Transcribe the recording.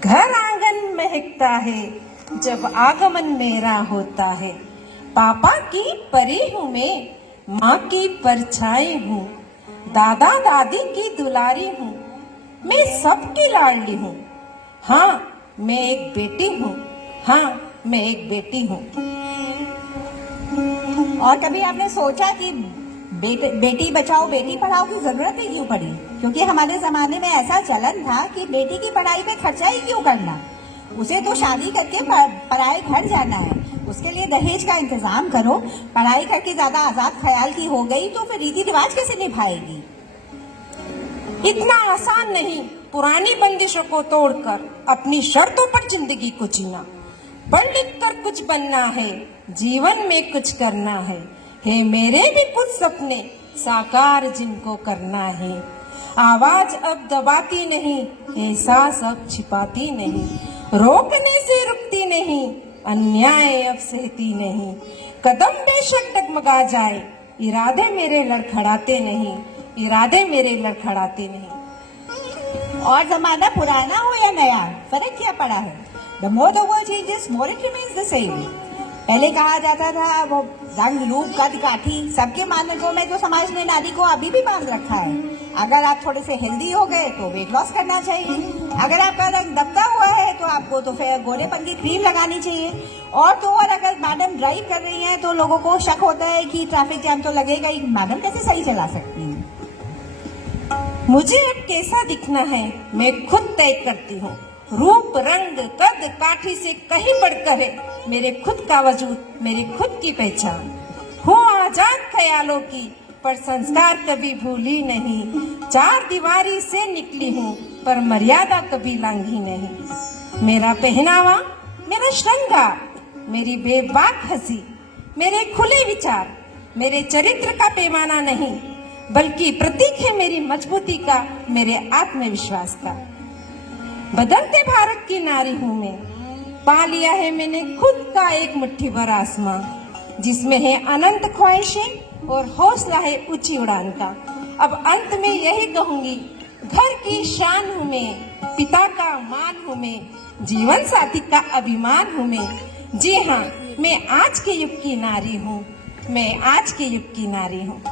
घर आंगन महकता है जब आगमन मेरा होता है। पापा की परी हूँ मैं, माँ की परछाई हूँ, दादा दादी की दुलारी हूँ, मैं सबकी लाडली हूँ। हाँ मैं एक बेटी हूँ, हाँ मैं एक बेटी हूँ। और कभी आपने सोचा कि बेटी बचाओ बेटी पढ़ाओ की जरूरत ही क्यों पड़ी? क्योंकि हमारे जमाने में ऐसा चलन था कि बेटी की पढ़ाई पे खर्चा ही क्यों करना, उसे तो शादी करके पराए घर जाना है, उसके लिए दहेज का इंतजाम करो। पढ़ाई करके ज्यादा आजाद ख्याल की हो गई तो फिर रीति रिवाज कैसे निभाएगी? इतना आसान नहीं पुरानी बंदिशों को तोड़कर अपनी शर्तों पर जिंदगी को जीना। पढ़ लिख कर कुछ बनना है, जीवन में कुछ करना है मेरे भी कुछ सपने साकार जिनको करना है। आवाज अब दबाती नहीं, एहसास अब छिपाती नहीं, रोकने से रुकती नहीं, अन्याय अब सहती नहीं। कदम बेशक डगमगा जाए, इरादे मेरे लड़खड़ाते नहीं, इरादे मेरे लड़खड़ाते नहीं। और जमाना पुराना हो या नया, फर्क क्या पड़ा है? The more the world changes, more it remains the same. पहले कहा जाता था वो रंग रूप कद काठी, सबके मानकों में तो समाज ने नारी को अभी भी बांध रखा है। अगर आप थोड़े से हेल्दी हो गए तो वेट लॉस करना चाहिए, अगर आपका रंग दबता हुआ है तो आपको तो फिर गोरेपन की क्रीम लगानी चाहिए, और तो और अगर मैडम ड्राइव कर रही हैं तो लोगों को शक होता है कि ट्रैफिक जैम तो लगेगा ही, मैडम कैसे सही चला सकती है? मुझे अब कैसा दिखना है मैं खुद तय करती हूँ। रूप रंग कद काठी से कहीं बढ़कर है मेरे खुद का वजूद, मेरी खुद की पहचान। हूँ आजाद ख्यालों की पर संस्कार कभी भूली नहीं, चार दीवारी से निकली हूँ पर मर्यादा कभी लांघी नहीं। मेरा पहनावा, मेरा श्रृंगार, मेरी बेबाक हंसी, मेरे खुले विचार, मेरे चरित्र का पैमाना नहीं बल्कि प्रतीक है मेरी मजबूती का, मेरे आत्मविश्वास का। बदलते भारत की नारी हूँ मैं, पा लिया है मैंने खुद का एक मुट्ठी भर आसमां, जिसमें है अनंत ख्वाहिशें और हौसला है ऊंची उड़ान का। अब अंत में यही कहूंगी, घर की शान हूँ मैं, पिता का मान हूँ मैं, जीवन साथी का अभिमान हूँ मैं। जी हाँ मैं आज के युग की नारी हूँ, मैं आज के युग की नारी हूँ।